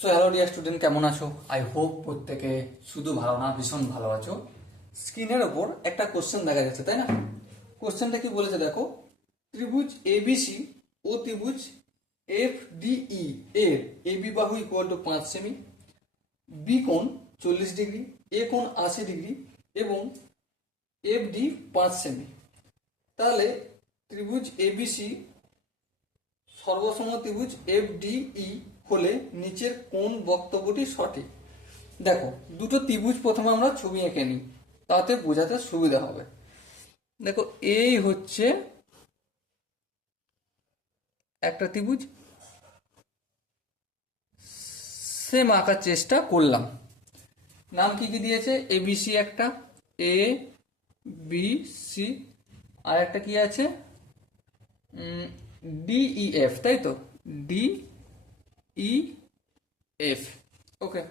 So hello dear student, কেমন আছো? I hope প্রত্যেকে শুধু ভালো না, ভীষণ ভালো আছো। স্ক্রিনের ওপর একটা কোশ্চেন দেখা যাচ্ছে, তাই না? কোশ্চেনটা কি বলেছে দেখো, ত্রিভুজ এবিসি ও ত্রিভুজ এফ ডিই এর এবি বাহু ইকুয়াল টু 5 সেমি, বি কোণ 40 ডিগ্রি, এ কোণ 80 ডিগ্রি এবং এফ ডি 5 সেমি। তাহলে ত্রিভুজ এবিসি সর্বসম ত্রিভুজ এফ ডিই হলে নিচের কোন বক্তব্যটি সঠিক? দেখো, দুটো ত্রিভুজ প্রথমে আমরা ছবি এঁকে নিই, তাতে বোঝাতে সুবিধা হবে। দেখো, এই হচ্ছে একটা ত্রিভুজ, সেম আঁকার চেষ্টা করলাম। নাম কি কি দিয়েছে? এবিসি একটা, এ বি সি, আর একটা কি আছে ডিইএফ, তাই তো, ডি ই এফ। ওকে,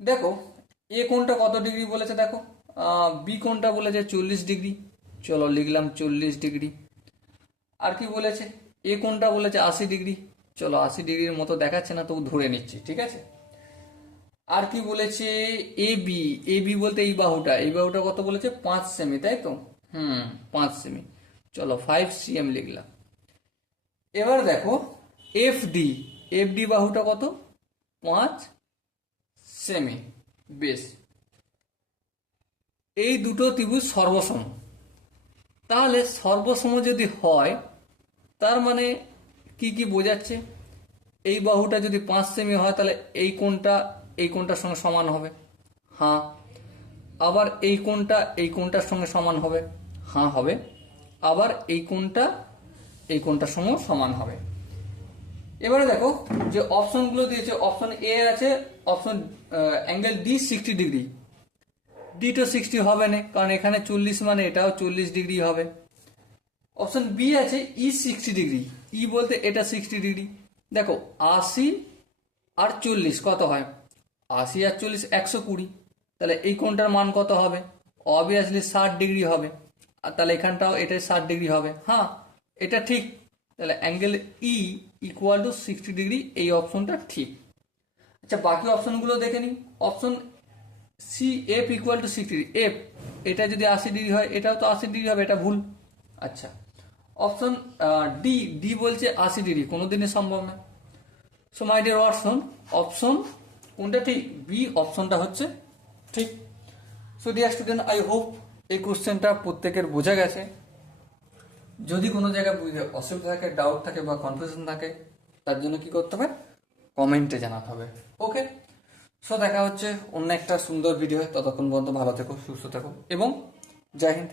দেখো এ কোণটা কত ডিগ্রি বলেছে, দেখো বি কোণটা বলেছে 40 ডিগ্রি, চলো লিখলাম 40 ডিগ্রি। আর কি বলেছে? এ কোণটা বলেছে 80 ডিগ্রি, চলো 80 ডিগ্রির মতো দেখাচ্ছে না, তবু ধরে নিচ্ছি, ঠিক আছে। আর কি বলেছে? এ বি, এ বি বলতে এই বাহুটা কত বলেছে? 5 সেমি, তাই তো। 5 সেমি, চলো 5 cm লিখলাম। এবার দেখো এফ ডি, এফ ডি বাহুটা কত? 5 সেমি। বেশ, এই দুটো ত্রিভুজ সর্বসম। তাহলে সর্বসম যদি হয়, তার মানে কি কি বোঝাচ্ছে? এই বাহুটা যদি 5 সেমি হয়, তাহলে এই কোণটার সঙ্গে সমান হবে, হ্যাঁ। আবার এই কোণটার সঙ্গে সমান হবে, হ্যাঁ হবে। আবার এই কোণটার সঙ্গেও সমান হবে। এবারে দেখো যে অপশনগুলো দিয়েছে, অপশন এ আছে, option angle D 60 degree. D তো 60 হবে না, কারণ এখানে 40 মানে এটাও 40 ডিগ্রি হবে। অপশন বি আছে ই 60 ডিগ্রি, ই বলতে এটা 60 ডিগ্রি। দেখো 80 আর 40 কত হয়? 80 আর 40 120, তাহলে এই কোণটার মান কত হবে? অবভিয়াসলি 60 ডিগ্রি হবে। আর তাহলে এখানটাও এটাই 60 ডিগ্রি হবে, হ্যাঁ এটা ঠিক। তাহলে angle E equal to 60 degree, এই অপশনটা ঠিক। আচ্ছা, বাকি অপশনগুলো দেখে নিই। Option C F equal to 60 degree, F এটা যদি 80 ডিগ্রি হয়, এটাও তো 80 ডিগ্রি হবে, এটা ভুল। আচ্ছা, অপশন ডি, ডি বলছে 80 ডিগ্রি, কোনোদিনই সম্ভব না। So my dear option, option কোনটা ঠিক? বি অপশনটা হচ্ছে ঠিক। So dear student, I hope এই কোশ্চেনটা প্রত্যেকের বোঝা গেছে। যদি কোনো জায়গায় বুঝতে অসুবিধা থাকে, ডাউট থাকে বা কনফিউশন থাকে, তার জন্য কি করতে হবে? কমেন্টে জানাতে হবে। ওকে, সো দেখা হচ্ছে অন্য একটা সুন্দর ভিডিও। ততক্ষণ পর্যন্ত ভালো থেকো, সুস্থ থেকো এবং জয় হিন্দ।